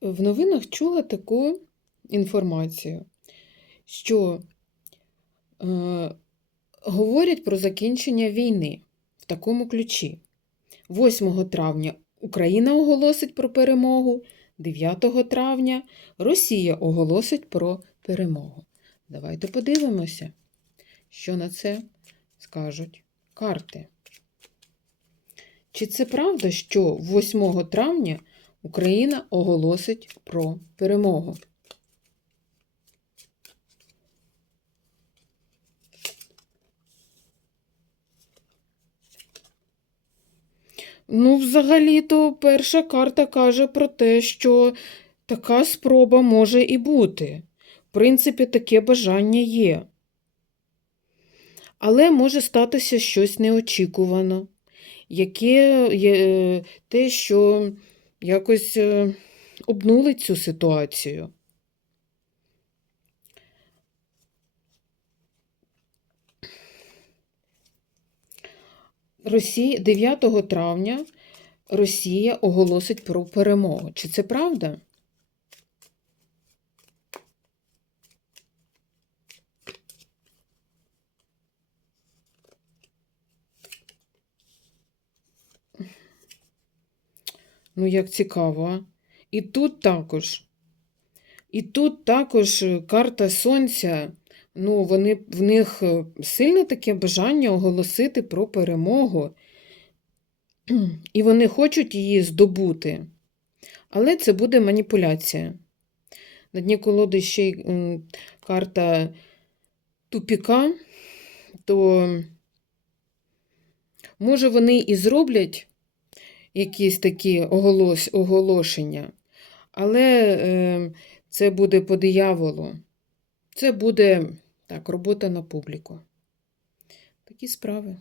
в новинах чула таку інформацію, що е, говорять про закінчення війни в такому ключі. 8 травня Україна оголосить про перемогу, 9 травня Росія оголосить про перемогу. Давайте подивимося, що на це скажуть карти. Чи це правда, що 8 травня Україна оголосить про перемогу? Ну, взагалі-то перша карта каже про те, що така спроба може і бути. В принципі, таке бажання є. Але може статися щось неочікувано, яке є е, те, що якось обнули цю ситуацію. Росія 9 травня Росія оголосить про перемогу. Чи це правда? Ну, як цікаво? І тут також. І тут також е, карта Сонця. Ну, вони, в них е, сильне таке бажання оголосити про перемогу. І вони хочуть її здобути. Але це буде маніпуляція. На дні колоди ще й карта тупіка, то може вони і зроблять якісь такі оголос, оголошення, але е, це буде по дияволу. Це буде так, робота на публіку. Такі справи.